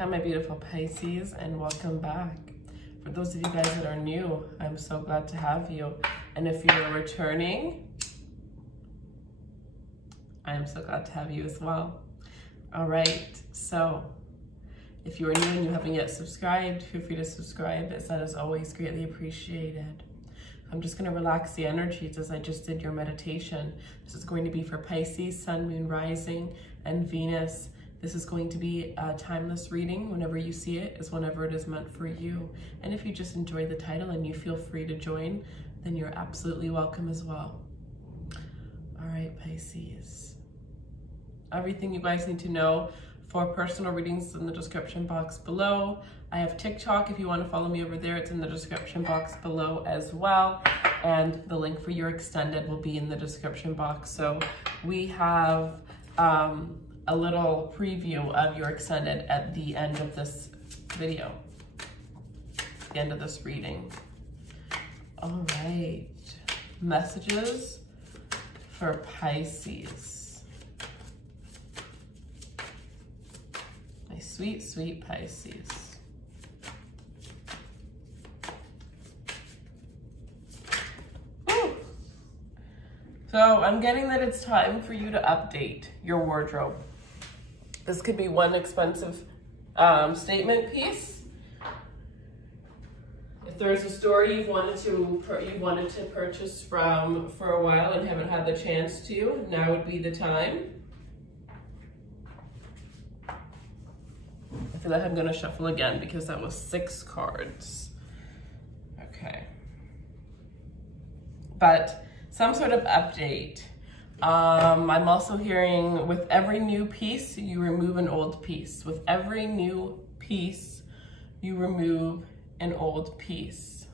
Hi, my beautiful Pisces, and welcome back. For those of you guys that are new, I'm so glad to have you. And if you're returning, I am so glad to have you as well. All right, so if you are new and you haven't yet subscribed, feel free to subscribe, as that is always greatly appreciated. I'm just going to relax the energies as I just did your meditation. This is going to be for Pisces, Sun, Moon, Rising, and Venus. This is going to be a timeless reading. Whenever you see it is whenever it is meant for you. And if you just enjoy the title and you feel free to join, then you're absolutely welcome as well. All right, Pisces. Everything you guys need to know for personal readings is in the description box below. I have TikTok. If you want to follow me over there, it's in the description box below as well. And the link for your extended will be in the description box. So we have a little preview of your extended at the end of this video, the end of this reading. All right, messages for Pisces. My sweet, sweet Pisces. Woo. So I'm getting that it's time for you to update your wardrobe. This could be one expensive statement piece. If there's a store you've wanted to purchase from for a while and haven't had the chance to, now would be the time. I feel like I'm gonna shuffle again because that was 6 cards. Okay. But some sort of update. I'm also hearing with every new piece, you remove an old piece. With every new piece, you remove an old piece.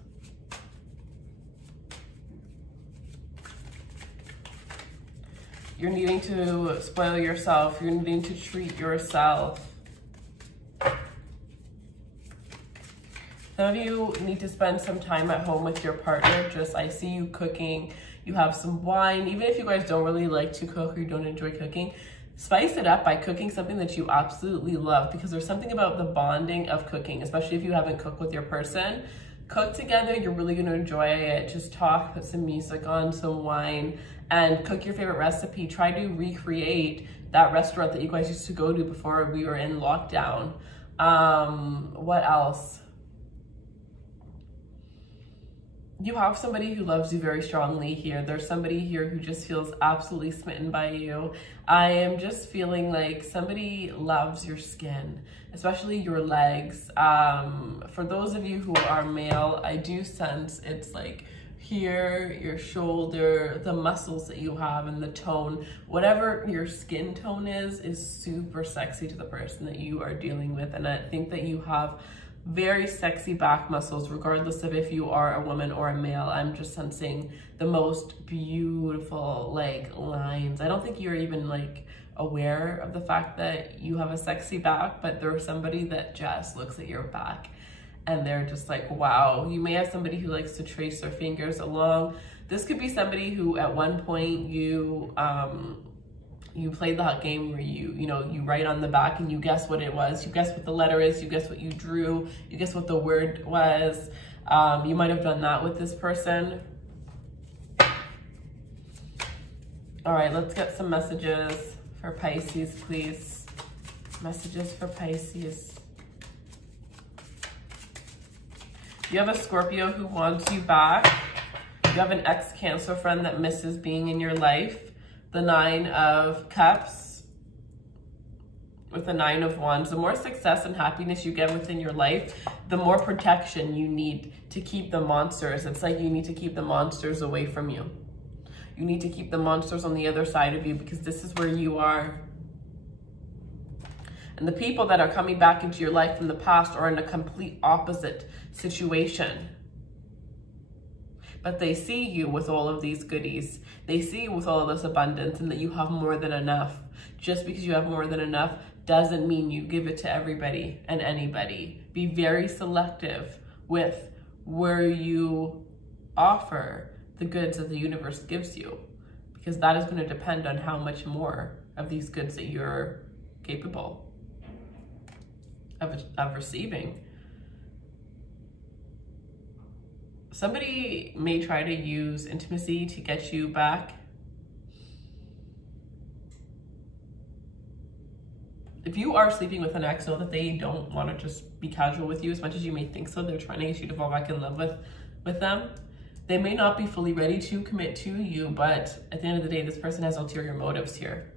You're needing to spoil yourself. You're needing to treat yourself. Some of you need to spend some time at home with your partner. I see you cooking. You have some wine. Even if you guys don't really like to cook or you don't enjoy cooking, spice it up by cooking something that you absolutely love, because there's something about the bonding of cooking, especially if you haven't cooked with your person. Cook together, you're really gonna enjoy it. Just talk, put some music on, some wine, and cook your favorite recipe. Try to recreate that restaurant that you guys used to go to before we were in lockdown. What else? You have somebody who loves you very strongly here. There's somebody here who just feels absolutely smitten by you. I am just feeling like somebody loves your skin, especially your legs. For those of you who are male, I do sense it's like here, your shoulder, the muscles that you have, and the tone, whatever your skin tone is super sexy to the person that you are dealing with. And I think that you have very sexy back muscles, regardless of if you are a woman or a male. I'm just sensing the most beautiful like lines. I don't think you're even like aware of the fact that you have a sexy back, but there's somebody that just looks at your back and they're just like, wow. You may have somebody who likes to trace their fingers along. This could be somebody who at one point you played the hot game where you write on the back and you guess what it was. You guess what the letter is. You guess what you drew. You guess what the word was. You might have done that with this person. All right, let's get some messages for Pisces, please. Messages for Pisces. You have a Scorpio who wants you back. You have an ex-Cancer friend that misses being in your life. The 9 of Cups with the 9 of Wands. The more success and happiness you get within your life, the more protection you need to keep the monsters. It's like you need to keep the monsters away from you. You need to keep the monsters on the other side of you, because this is where you are. And the people that are coming back into your life from the past are in a complete opposite situation. But they see you with all of these goodies. They see you with all of this abundance and that you have more than enough. Just because you have more than enough doesn't mean you give it to everybody and anybody. Be very selective with where you offer the goods that the universe gives you, because that is going to depend on how much more of these goods that you're capable. of receiving. Somebody may try to use intimacy to get you back. If you are sleeping with an ex, know that they don't want to just be casual with you as much as you may think so. They're trying to get you to fall back in love with them. They may not be fully ready to commit to you, but at the end of the day, this person has ulterior motives here.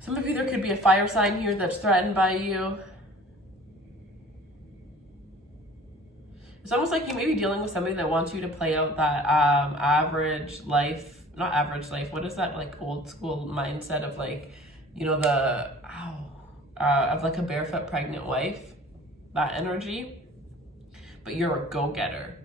Some of you, there could be a fire sign here that's threatened by you. It's almost like you may be dealing with somebody that wants you to play out that average life, not average life, what is that, like old school mindset of like, you know, of like a barefoot pregnant wife, that energy. But you're a go-getter.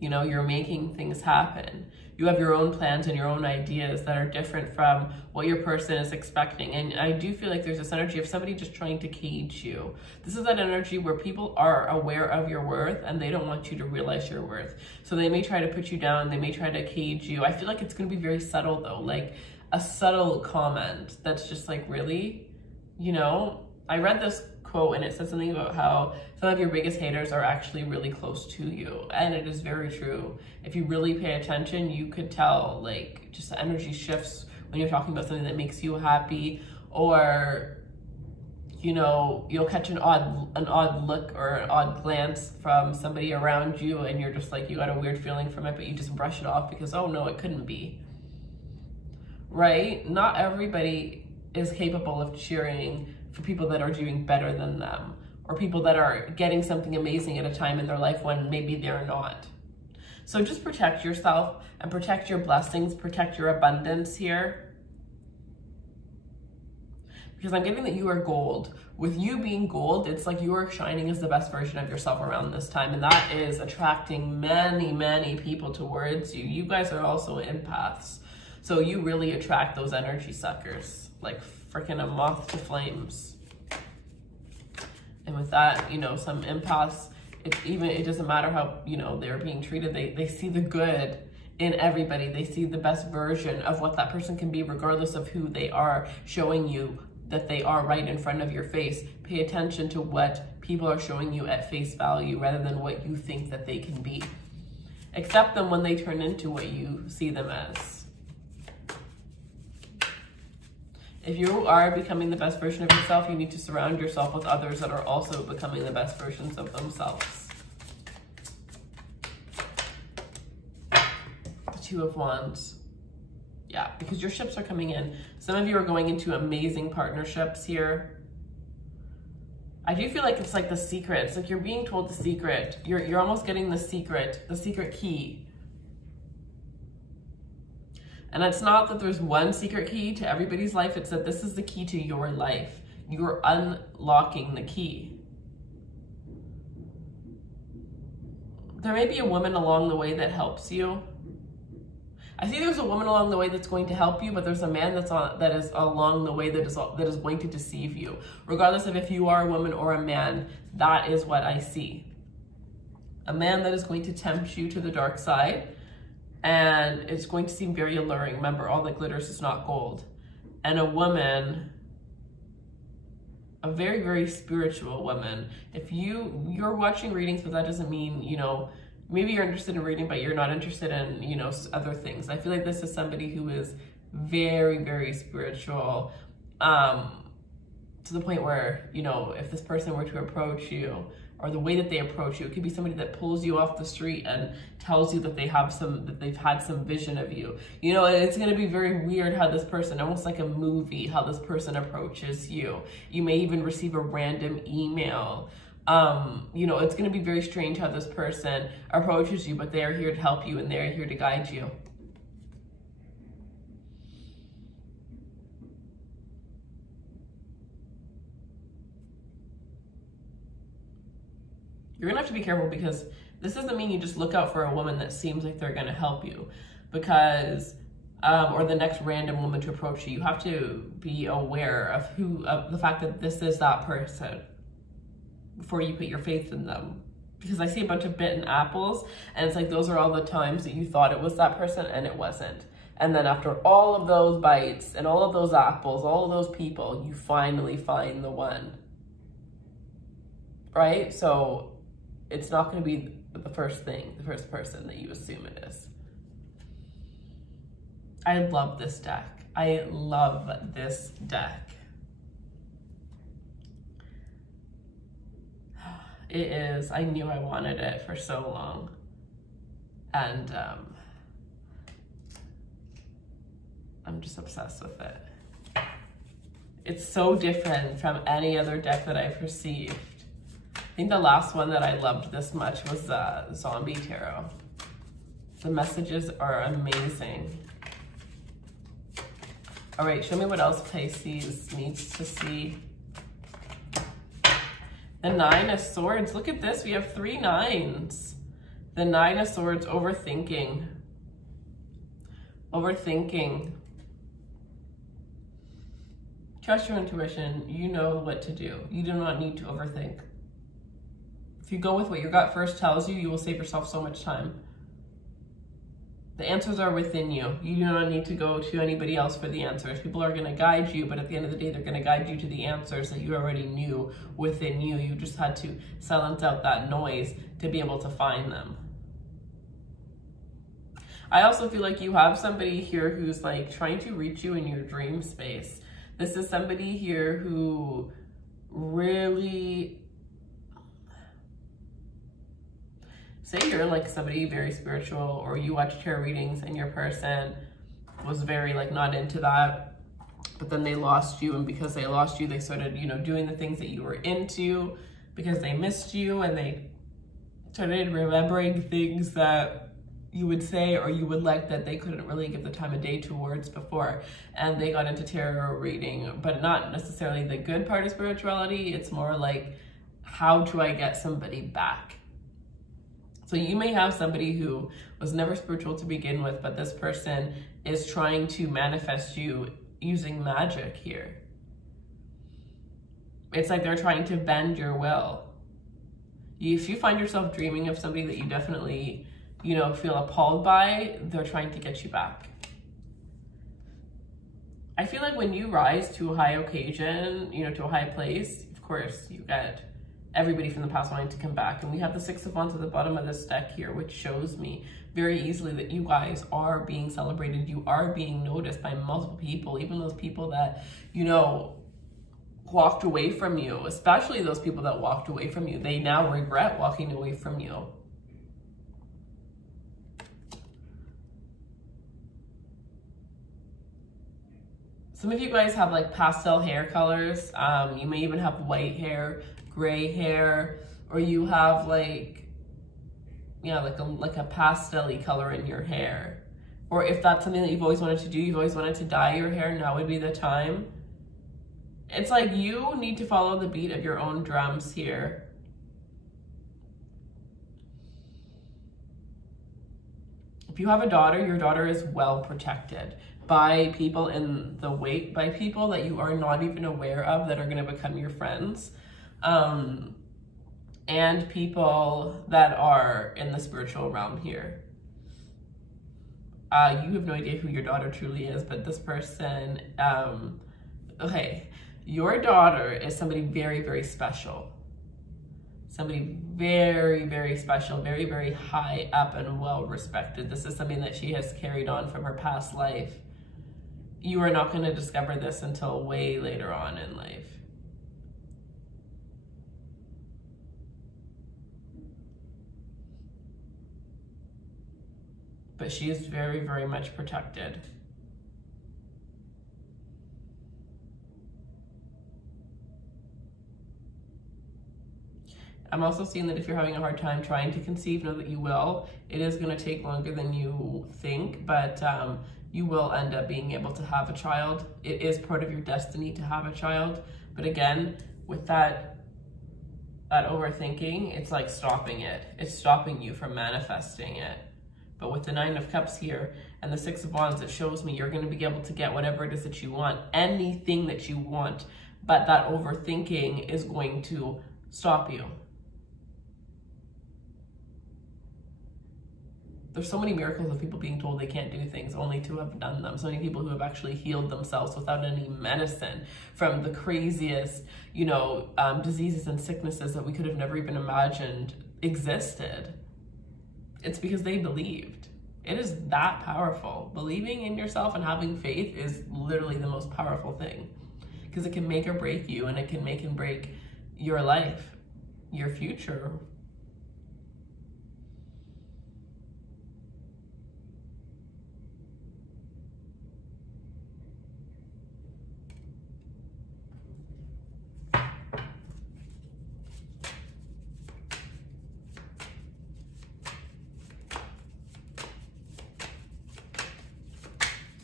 You know, you're making things happen. You have your own plans and your own ideas that are different from what your person is expecting. And I do feel like there's this energy of somebody just trying to cage you. This is that energy where people are aware of your worth and they don't want you to realize your worth. So they may try to put you down. They may try to cage you. I feel like it's going to be very subtle though, like a subtle comment that's just like, really? You know, I read this quote and it said something about how some of your biggest haters are actually really close to you, and it is very true. If you really pay attention, you could tell, like, just the energy shifts when you're talking about something that makes you happy, or, you know, you'll catch an odd look or an odd glance from somebody around you, and you're just like, you got a weird feeling from it, but you just brush it off because, oh no, it couldn't be, right? Not everybody is capable of cheering for people that are doing better than them, or people that are getting something amazing at a time in their life when maybe they're not. So just protect yourself and protect your blessings, protect your abundance here. Because I'm getting that you are gold. With you being gold, it's like you are shining as the best version of yourself around this time. And that is attracting many, many people towards you. You guys are also empaths. So you really attract those energy suckers, like freaking a moth to flames. And with that, you know, some empaths, it doesn't matter how, you know, they're being treated. They see the good in everybody. They see the best version of what that person can be, regardless of who they are, showing you that they are right in front of your face. Pay attention to what people are showing you at face value rather than what you think that they can be. Accept them when they turn into what you see them as. If you are becoming the best version of yourself, you need to surround yourself with others that are also becoming the best versions of themselves. The Two of Wands. Yeah, because your ships are coming in. Some of you are going into amazing partnerships here. I do feel like it's like the secret. It's like you're being told the secret. You're almost getting the secret key. And it's not that there's one secret key to everybody's life. It's that this is the key to your life. You're unlocking the key. There may be a woman along the way that helps you. I see there's a woman along the way that's going to help you, but there's a man that is along the way that is going to deceive you. Regardless of if you are a woman or a man, that is what I see. A man that is going to tempt you to the dark side. And it's going to seem very alluring. Remember, all that glitters is not gold. And a woman, a very, very spiritual woman. If you're watching readings, but that doesn't mean, you know, maybe you're interested in reading, but you're not interested in, you know, other things. I feel like this is somebody who is very, very spiritual, to the point where, you know, if this person were to approach you, or the way that they approach you, it could be somebody that pulls you off the street and tells you that they've had some vision of you. You know, it's going to be very weird how this person, almost like a movie, how this person approaches you. You may even receive a random email. You know, it's going to be very strange how this person approaches you, but they are here to help you and they're here to guide you. You're gonna have to be careful, because this doesn't mean you just look out for a woman that seems like they're gonna help you, because, or the next random woman to approach you. You have to be aware of the fact that this is that person before you put your faith in them. Because I see a bunch of bitten apples, and it's like those are all the times that you thought it was that person and it wasn't. And then after all of those bites and all of those apples, all of those people, you finally find the one, right? So it's not going to be the first thing, the first person that you assume it is. I love this deck. I love this deck. It is, I knew I wanted it for so long. And I'm just obsessed with it. It's so different from any other deck that I've received. I think the last one that I loved this much was Zombie Tarot. The messages are amazing. All right, show me what else Pisces needs to see. The Nine of Swords. Look at this. We have 3 nines. The Nine of Swords, overthinking. Overthinking. Trust your intuition. You know what to do. You do not need to overthink. If you go with what your gut first tells you, you will save yourself so much time. The answers are within you. You do not need to go to anybody else for the answers. People are going to guide you, but at the end of the day, they're going to guide you to the answers that you already knew within you. You just had to silence out that noise to be able to find them. I also feel like you have somebody here who's like trying to reach you in your dream space. This is somebody here who really, say you're like somebody very spiritual, or you watch tarot readings and your person was very like not into that, but then they lost you, and because they lost you, they started, you know, doing the things that you were into because they missed you, and they started remembering things that you would say or you would like that they couldn't really give the time of day towards before, and they got into tarot reading, but not necessarily the good part of spirituality. It's more like, how do I get somebody back? So you may have somebody who was never spiritual to begin with, but this person is trying to manifest you using magic here. It's like they're trying to bend your will. If you find yourself dreaming of somebody that you definitely, you know, feel appalled by, they're trying to get you back. I feel like when you rise to a high occasion, you know, to a high place, of course, you get everybody from the past wanting to come back. And we have the Six of Wands at the bottom of this deck here, which shows me very easily that you guys are being celebrated. You are being noticed by multiple people, even those people that, you know, walked away from you, especially those people that walked away from you. They now regret walking away from you. Some of you guys have like pastel hair colors. You may even have white hair, gray hair, or you have like, yeah, like a pastel-y color in your hair. Or if that's something that you've always wanted to do, you've always wanted to dye your hair, now would be the time. It's like you need to follow the beat of your own drums here. If you have a daughter, your daughter is well protected by people in the wake, by people that you are not even aware of that are going to become your friends, and people that are in the spiritual realm here. You have no idea who your daughter truly is, but this person, okay, your daughter is somebody very, very special. Somebody very, very special, very, very high up and well respected. This is something that she has carried on from her past life. You are not going to discover this until way later on in life. But she is very, very much protected. I'm also seeing that if you're having a hard time trying to conceive, know that you will. It is going to take longer than you think, but you will end up being able to have a child. It is part of your destiny to have a child. But again, with that overthinking, it's like stopping it. It's stopping you from manifesting it. But with the Nine of Cups here and the Six of Wands, it shows me you're going to be able to get whatever it is that you want, anything that you want. But that overthinking is going to stop you. there's so many miracles of people being told they can't do things only to have done them. So many people who have actually healed themselves without any medicine from the craziest, you know, diseases and sicknesses that we could have never even imagined existed. It's because they believed. It is that powerful. Believing in yourself and having faith is literally the most powerful thing, because it can make or break you, and it can make and break your life, your future.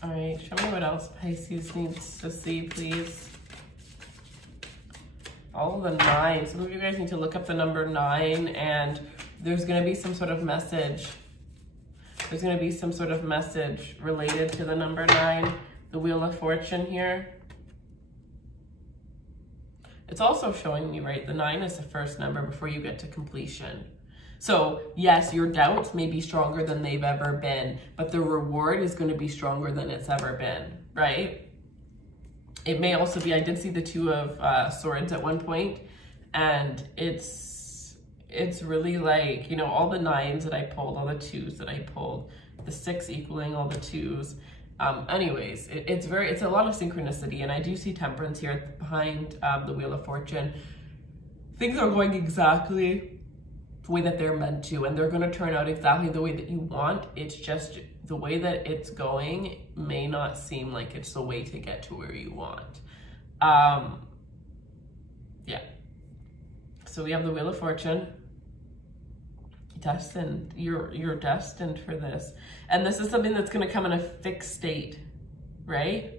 All right, show me what else Pisces needs to see, please. All of the 9. Some of you guys need to look up the number 9, and there's going to be some sort of message. There's going to be some sort of message related to the number 9, the Wheel of Fortune here. It's also showing me, right, the 9 is the first number before you get to completion. So yes, your doubts may be stronger than they've ever been, but the reward is going to be stronger than it's ever been, right? It may also be, I did see the 2 of Swords at one point, and it's really like, you know, all the 9s that I pulled, all the 2s that I pulled, the 6 equaling all the 2s. Anyways, it's a lot of synchronicity, and I do see Temperance here behind the Wheel of Fortune. Things are going exactly the way that they're meant to, and they're going to turn out exactly the way that you want. It's just the way that it's going may not seem like it's the way to get to where you want. Yeah. So we have the Wheel of Fortune. Destined. You're destined for this. And this is something that's going to come in a fixed state, right?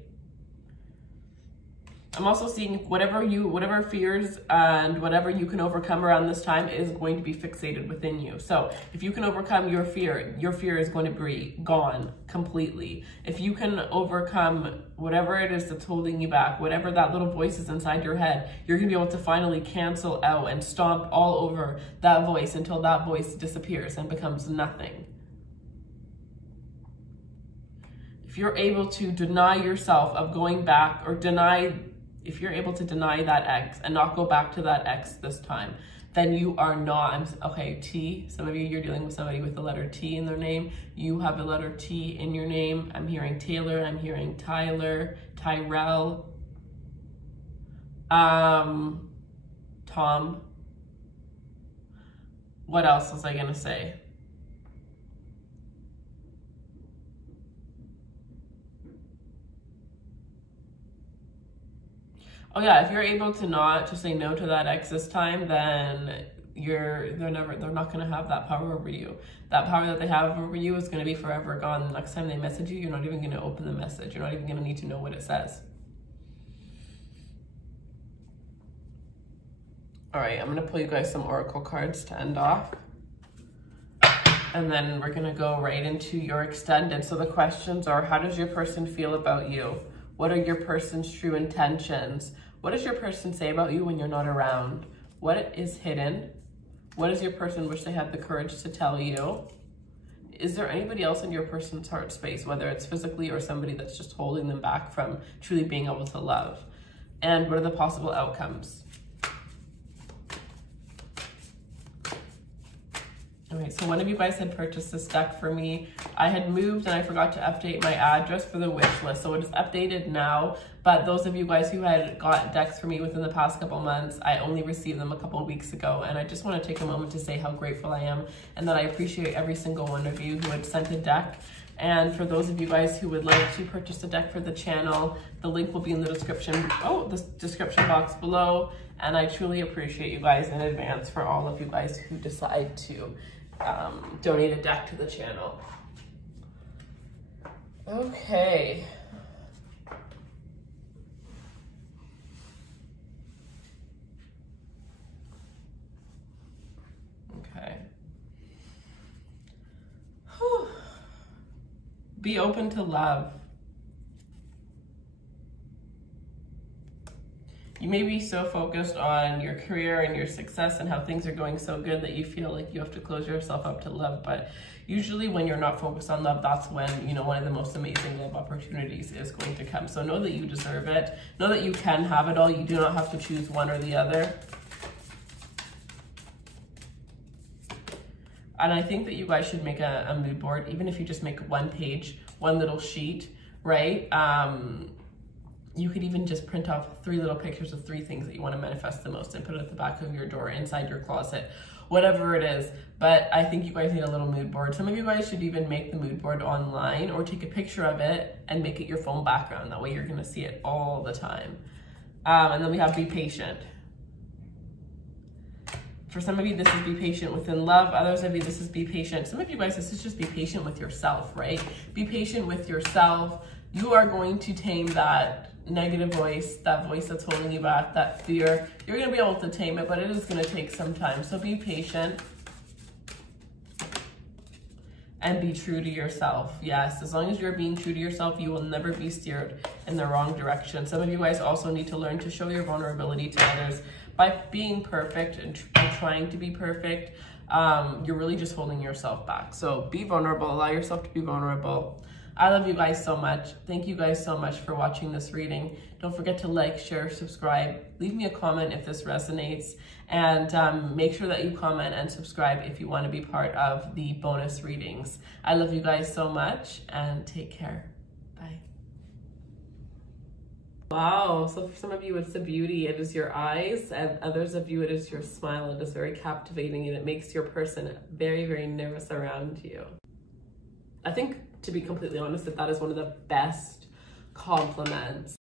I'm also seeing whatever fears and whatever you can overcome around this time is going to be fixated within you. So if you can overcome your fear is going to be gone completely. If you can overcome whatever it is that's holding you back, whatever that little voice is inside your head, you're going to be able to finally cancel out and stomp all over that voice until that voice disappears and becomes nothing. If you're able to deny yourself of going back, or if you're able to deny that ex and not go back to that ex this time, then you are not, okay, T, some of you, you're dealing with somebody with the letter T in their name. You have the letter T in your name. I'm hearing Taylor, I'm hearing Tyler, Tyrell, Tom. What else was I gonna say? Oh yeah, if you're able to not to say no to that ex this time, then they're not gonna have that power over you. That power that they have over you is gonna be forever gone. The next time they message you, you're not even gonna open the message. You're not even gonna need to know what it says. All right, I'm gonna pull you guys some oracle cards to end off. And then we're gonna go right into your extended. So the questions are, how does your person feel about you? What are your person's true intentions? What does your person say about you when you're not around? What is hidden? What does your person wish they had the courage to tell you? Is there anybody else in your person's heart space, whether it's physically or somebody that's just holding them back from truly being able to love? And what are the possible outcomes? All right, so one of you guys had purchased this deck for me. I had moved and I forgot to update my address for the wish list, so it is updated now. But those of you guys who had got decks for me within the past couple months, I only received them a couple of weeks ago, and I just want to take a moment to say how grateful I am and that I appreciate every single one of you who had sent a deck. And for those of you guys who would like to purchase a deck for the channel, the link will be in the description box below. And I truly appreciate you guys in advance for all of you guys who decide to donate a deck to the channel. Okay. Okay. Whew. Be open to love. You may be so focused on your career and your success and how things are going so good that you feel like you have to close yourself up to love. But usually when you're not focused on love, that's when, you know, one of the most amazing love opportunities is going to come. So know that you deserve it. Know that you can have it all. You do not have to choose one or the other. And I think that you guys should make a mood board, even if you just make one page, one little sheet, right? You could even just print off 3 little pictures of 3 things that you want to manifest the most and put it at the back of your door, inside your closet, whatever it is. But I think you guys need a little mood board. Some of you guys should even make the mood board online or take a picture of it and make it your phone background. That way you're going to see it all the time. And then we have be patient. For some of you, this is be patient within love. Others of you, this is be patient. Some of you guys, this is just be patient with yourself, right? Be patient with yourself. You are going to tame that negative voice, that voice that's holding you back, that fear. You're going to be able to tame it, but it is going to take some time. So be patient and be true to yourself. Yes, as long as you're being true to yourself, you will never be steered in the wrong direction. Some of you guys also need to learn to show your vulnerability to others. By being perfect and trying to be perfect, you're really just holding yourself back. So be vulnerable, allow yourself to be vulnerable. I love you guys so much. Thank you guys so much for watching this reading. Don't forget to like, share, subscribe. Leave me a comment if this resonates. And make sure that you comment and subscribe if you want to be part of the bonus readings. I love you guys so much and take care. Bye. Wow, so for some of you it's the beauty, it is your eyes, and others of you it is your smile. It is very captivating and it makes your person very, very nervous around you. I think, to be completely honest, that is one of the best compliments